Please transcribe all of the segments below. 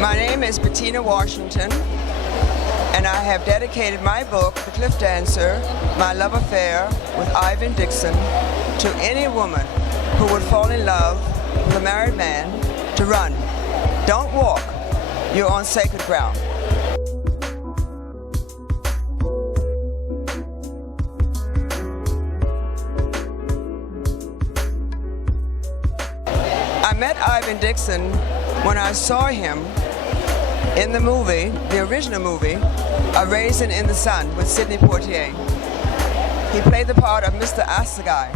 My name is Bettina Washington, and I have dedicated my book, The Cliff Dancer, My Love Affair with Ivan Dixon, to any woman who would fall in love with a married man to run. Don't walk. You're on sacred ground. I met Ivan Dixon when I saw him in the movie, the original movie, A Raisin in the Sun with Sidney Poitier. He played the part of Mr. Assegai.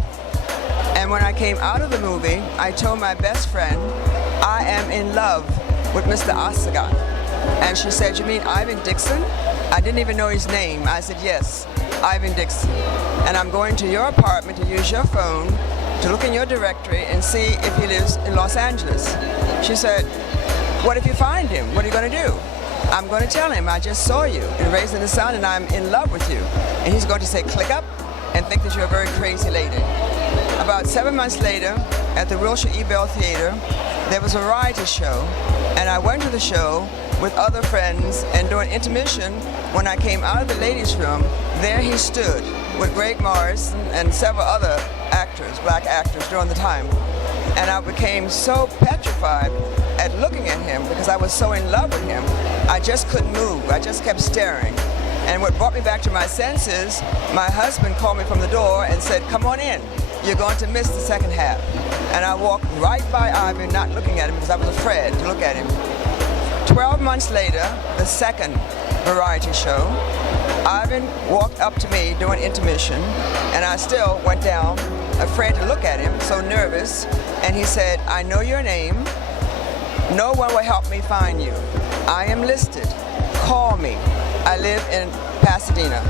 And when I came out of the movie, I told my best friend, I am in love with Mr. Assegai. And she said, you mean Ivan Dixon? I didn't even know his name. I said, yes, Ivan Dixon. And I'm going to your apartment to use your phone to look in your directory and see if he lives in Los Angeles. She said, what if you find him? What are you going to do? I'm going to tell him I just saw you in Raising the Sun and I'm in love with you. And he's going to say click up and think that you're a very crazy lady. About 7 months later, at the Wilshire E. Bell Theater, there was a variety show, and I went to the show with other friends, and during intermission, when I came out of the ladies' room, there he stood with Greg Morris and several other actors, black actors during the time. And I became so petrified at looking at him because I was so in love with him. I just couldn't move. I just kept staring. And what brought me back to my senses, my husband called me from the door and said, come on in. You're going to miss the second half. And I walked right by Ivan, not looking at him because I was afraid to look at him. 12 months later, the second variety show, Ivan walked up to me during intermission, and I still went down, afraid to look at him, so nervous. And he said, I know your name. No one will help me find you. I am listed. Call me. I live in Pasadena.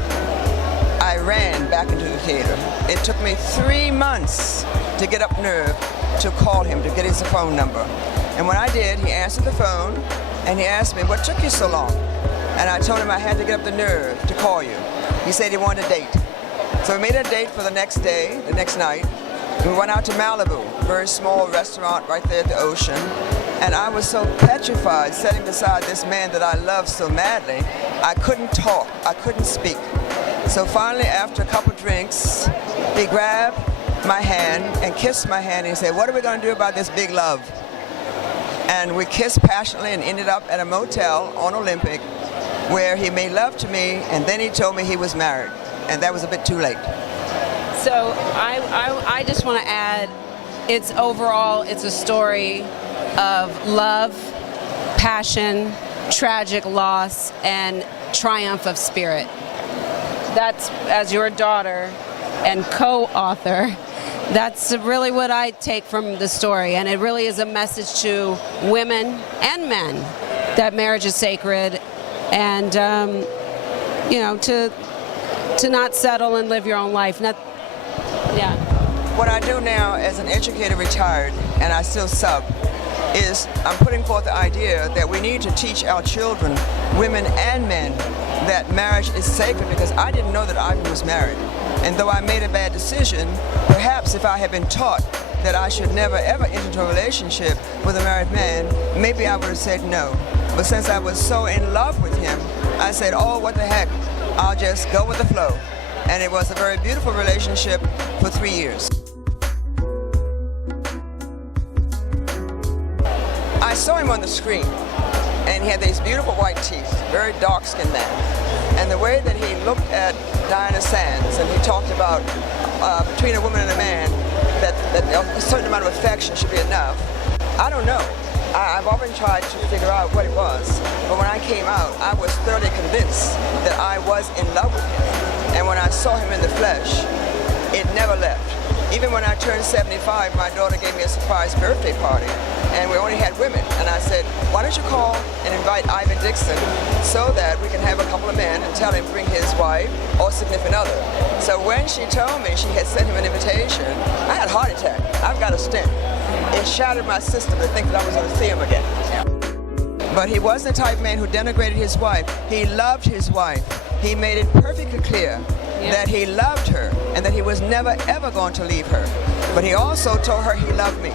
I ran back into the theater. It took me 3 months to get up nerve to call him, to get his phone number. And when I did, he answered the phone, and he asked me, what took you so long? And I told him I had to get up the nerve to call you. He said he wanted a date. So we made a date for the next day, the next night. We went out to Malibu, a very small restaurant right there at the ocean. And I was so petrified sitting beside this man that I loved so madly, I couldn't talk, I couldn't speak. So finally, after a couple drinks, he grabbed my hand and kissed my hand and he said, what are we going to do about this big love? And we kissed passionately and ended up at a motel on Olympic where he made love to me, and then he told me he was married, and that was a bit too late. So I just want to add, it's a story of love, passion, tragic loss, and triumph of spirit. That's, as your daughter and co-author, that's really what I take from the story, and it really is a message to women and men that marriage is sacred, and you know, to not settle and live your own life. Yeah. What I do now as an educator retired, and I still sub, is I'm putting forth the idea that we need to teach our children, women and men, that marriage is sacred, because I didn't know that Ivan was married. And though I made a bad decision, perhaps if I had been taught that I should never ever enter into a relationship with a married man, maybe I would have said no. But since I was so in love with him, I said, oh, what the heck, I'll just go with the flow. And it was a very beautiful relationship for 3 years. I saw him on the screen, and he had these beautiful white teeth, very dark-skinned man. And the way that he looked at Diana Sands, and he talked about between a woman and a man, that a certain amount of affection should be enough. I don't know. I've often tried to figure out what it was, but when I came out, I was thoroughly convinced that I was in love with him. And when I saw him in the flesh, it never left. Even when I turned 75, my daughter gave me a surprise birthday party, and we only had women. And I said, why don't you call and invite Ivan Dixon so that we can have a couple of men and tell him to bring his wife or significant other. So when she told me she had sent him an invitation, I had a heart attack. I've got a stent. It shattered my system to think that I was going to see him again. But he wasn't the type of man who denigrated his wife. He loved his wife. He made it perfectly clear that he loved her and that he was never ever going to leave her. But he also told her he loved me.